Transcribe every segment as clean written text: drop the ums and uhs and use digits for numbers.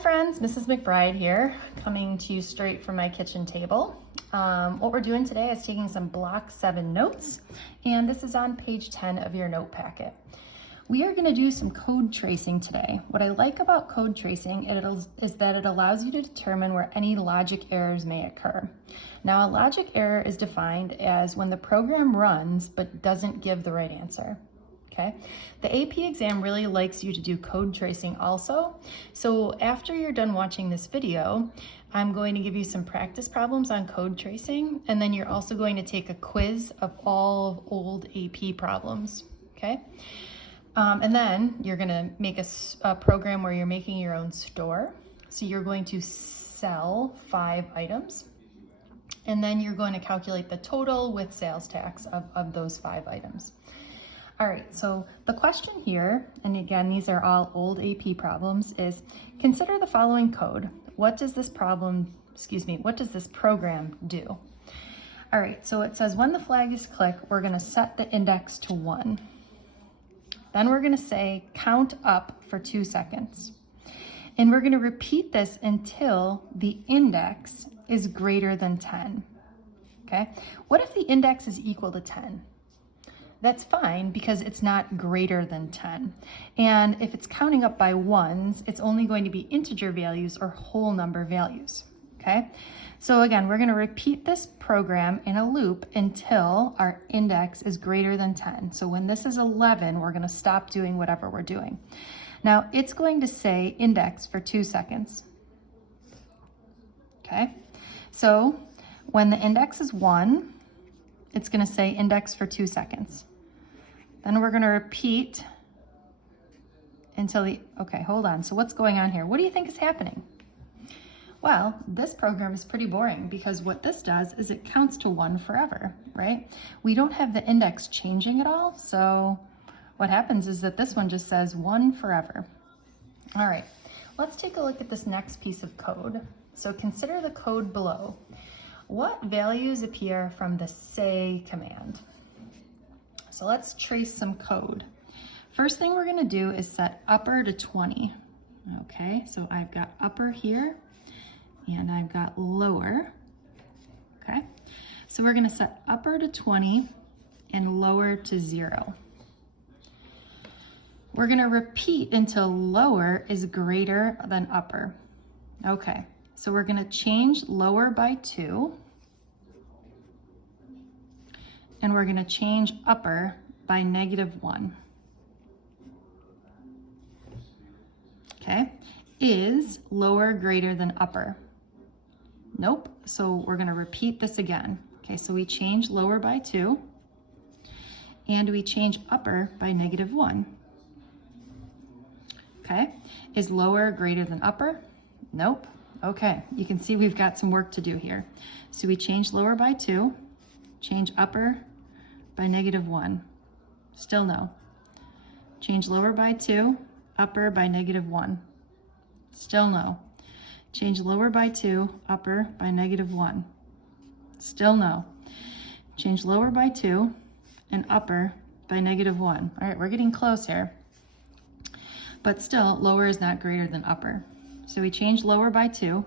friends, Mrs. McBride here, coming to you straight from my kitchen table. What we're doing today is taking some Block 7 notes, and this is on page 10 of your note packet. We are going to do some code tracing today. What I like about code tracing is that it allows you to determine where any logic errors may occur. Now, a logic error is defined as when the program runs but doesn't give the right answer. Okay. The AP exam really likes you to do code tracing also. So after you're done watching this video, I'm going to give you some practice problems on code tracing, and then you're also going to take a quiz of all of old AP problems. Okay. And then you're going to make a program where you're making your own store. So you're going to sell 5 items, and then you're going to calculate the total with sales tax of those 5 items. All right, so the question here, and again, these are all old AP problems, is consider the following code. What does this program do? All right, so it says when the flag is clicked, we're gonna set the index to 1. Then we're gonna say count up for 2 seconds. And we're gonna repeat this until the index is greater than 10, okay? What if the index is equal to 10? That's fine because it's not greater than 10. And if it's counting up by ones, it's only going to be integer values or whole number values, okay? So again, we're gonna repeat this program in a loop until our index is greater than 10. So when this is 11, we're gonna stop doing whatever we're doing. Now it's going to say index for 2 seconds, okay? So when the index is 1, it's gonna say index for 2 seconds. Then we're gonna repeat until okay, hold on. So what's going on here? What do you think is happening? Well, this program is pretty boring because what this does is it counts to 1 forever, right? We don't have the index changing at all. So what happens is that this one just says 1 forever. All right, let's take a look at this next piece of code. So consider the code below. What values appear from the say command? So let's trace some code. First thing we're gonna do is set upper to 20. Okay, so I've got upper here and I've got lower. Okay, so we're gonna set upper to 20 and lower to 0. We're gonna repeat until lower is greater than upper. Okay, so we're gonna change lower by 2. And we're gonna change upper by -1. Okay, is lower greater than upper? Nope, so we're gonna repeat this again. Okay, so we change lower by 2, and we change upper by -1. Okay, is lower greater than upper? Nope. Okay, you can see we've got some work to do here. So we change lower by 2, change upper by -1. Still no. Change lower by 2, upper by -1. Still no. Change lower by 2, upper by -1. Still no. Change lower by 2 and upper by -1. All right, we're getting close here. But still, lower is not greater than upper. So we change lower by 2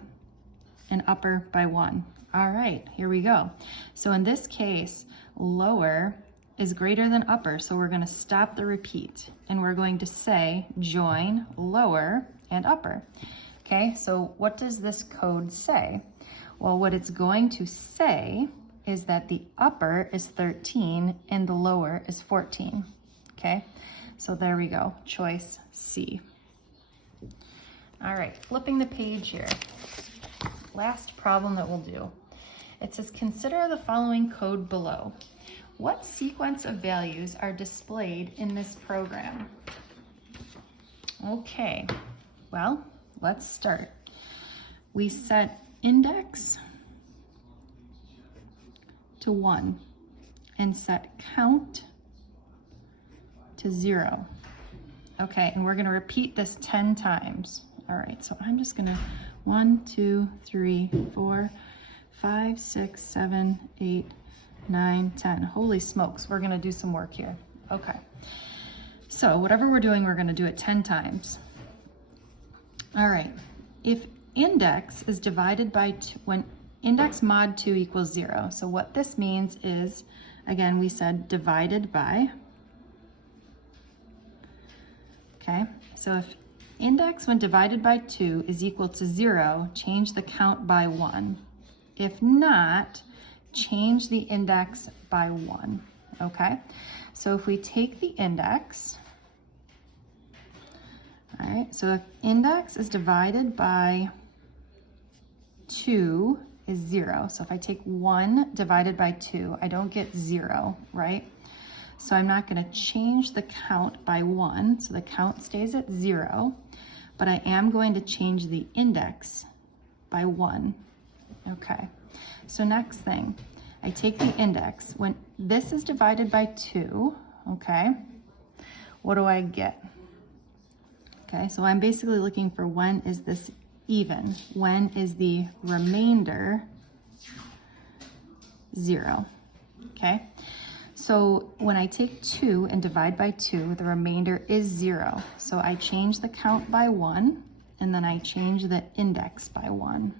and upper by 1. All right, here we go. So in this case, lower is greater than upper, so we're gonna stop the repeat and we're going to say join lower and upper. Okay, so what does this code say? Well, what it's going to say is that the upper is 13 and the lower is 14. Okay, so there we go, choice C. All right, flipping the page here. Last problem that we'll do. It says, consider the following code below. What sequence of values are displayed in this program? Okay, well, let's start. We set index to 1 and set count to 0. Okay, and we're gonna repeat this 10 times. All right, so I'm just gonna 1, 2, 3, 4, 5, 6, 7, 8, 9, 10. Holy smokes, we're gonna do some work here. Okay, so whatever we're doing, we're gonna do it 10 times. All right, if index is divided by 2, when index mod 2 equals 0, so what this means is, again, we said divided by, okay? So if index when divided by 2 is equal to 0, change the count by 1. If not, change the index by 1, okay? So if we take the index, all right, so if index is divided by 2 is 0. So if I take 1 divided by 2, I don't get 0, right? So I'm not going to change the count by 1, so the count stays at 0, but I am going to change the index by 1. Okay, so next thing, I take the index. When this is divided by 2, okay, what do I get? Okay, so I'm basically looking for when is this even? When is the remainder 0? Okay, so when I take 2 and divide by 2, the remainder is 0. So I change the count by 1, and then I change the index by 1.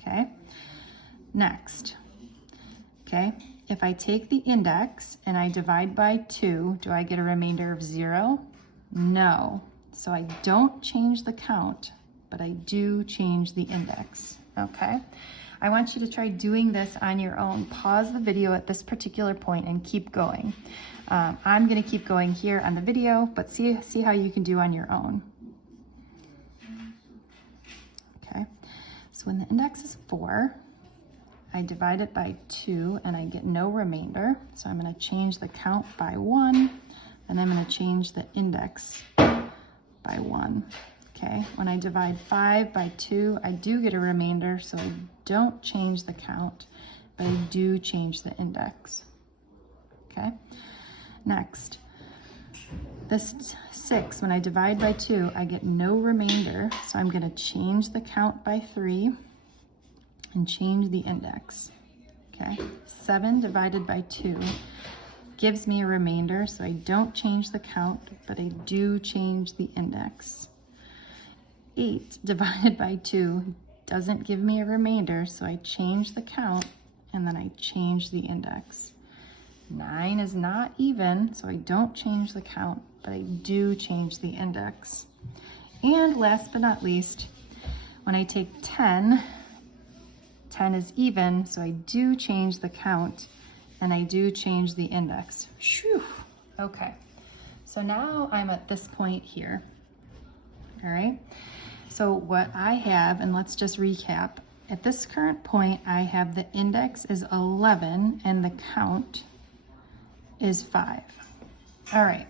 Okay, next, okay, if I take the index and I divide by 2, do I get a remainder of 0? No. So I don't change the count, but I do change the index, okay? I want you to try doing this on your own. Pause the video at this particular point and keep going. I'm gonna keep going here on the video, but see how you can do on your own. Okay, so when the index is 4, I divide it by 2 and I get no remainder. So I'm gonna change the count by 1, and I'm gonna change the index by 1. Okay, when I divide 5 by 2, I do get a remainder, so I don't change the count, but I do change the index. Okay, next, this 6, when I divide by 2, I get no remainder, so I'm going to change the count by 3 and change the index. Okay, 7 divided by 2 gives me a remainder, so I don't change the count, but I do change the index. 8 divided by 2 doesn't give me a remainder, so I change the count and then I change the index. 9 is not even, so I don't change the count, but I do change the index. And last but not least, when I take 10, 10 is even, so I do change the count and I do change the index. Phew. Okay, so now I'm at this point here. All right, so what I have, and let's just recap, at this current point, I have the index is 11 and the count is 5. All right,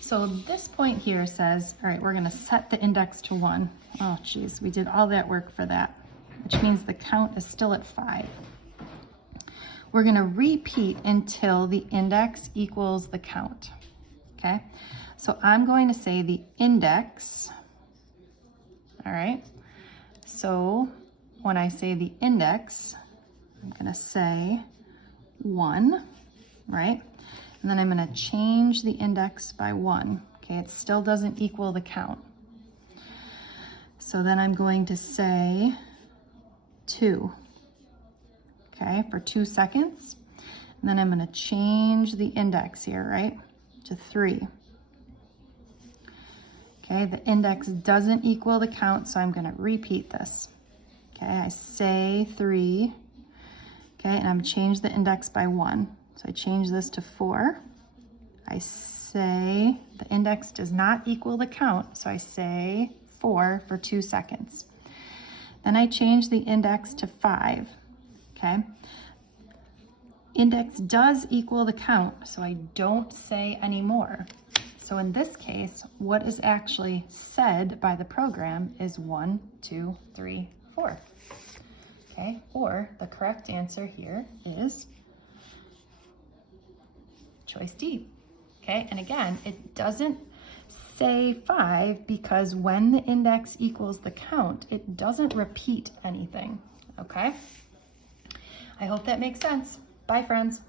so this point here says, all right, we're gonna set the index to 1. Oh geez, we did all that work for that, which means the count is still at 5. We're gonna repeat until the index equals the count, okay? So I'm going to say the index, all right? So when I say the index, I'm gonna say 1, right? And then I'm gonna change the index by 1, okay? It still doesn't equal the count. So then I'm going to say 2, okay, for 2 seconds. And then I'm gonna change the index here, right, to 3. Okay, the index doesn't equal the count, so I'm gonna repeat this. Okay, I say 3, okay, and I'm change the index by 1. So I change this to 4. I say the index does not equal the count, so I say 4 for 2 seconds. Then I change the index to 5, okay? Index does equal the count, so I don't say anymore. So in this case, what is actually said by the program is 1, 2, 3, 4. Okay, or the correct answer here is choice D. Okay, and again, it doesn't say 5 because when the index equals the count, it doesn't repeat anything. Okay, I hope that makes sense. Bye, friends.